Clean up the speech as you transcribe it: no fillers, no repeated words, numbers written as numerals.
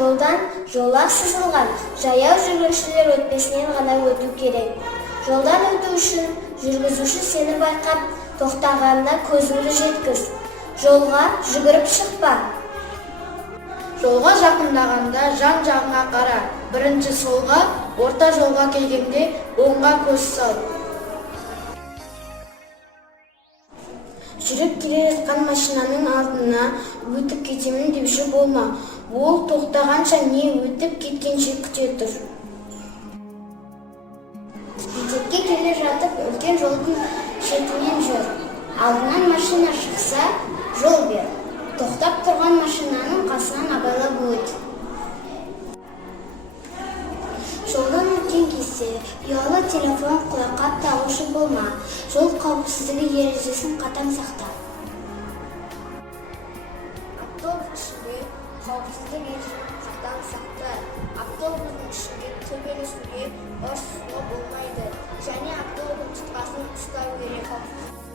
Жолдан жолақ сызылған, жаяу жүргіншілер өтпесінен ғана өту керек. Жолдан өту үшін жүргізуші сені байқап, тоқтағанына көзіңді жеткіз. Жолға жүгіріп шықпа. Жолға жақындағанда жан-жағыңа қара. Бірінші солға, орта жолға келгенде оңға көз сал. Жүріп келе жатқан машинаның алдына өтіп кетемін деуші болма. Ол тоқтағанша не өтіп кеткенше күте тұр. Мектепке келе жатып үлкен жолдың шетінен жүр. Алдынан машина шықса, жол бер. Тоқтап тұрған машинаның қасынан абайлап өт. Жолдан өткен кезде ұялы телефон құлаққа тағушы болма. Жол қауіпсіздігі ережесін қатаң сақта. Автобус ішінде қауіпсіздік ережесін қатаң сақта. Автобустың ішінде төбелесуге, ұрсуға болмайды. Және автобус тұтқасын ұстау керек.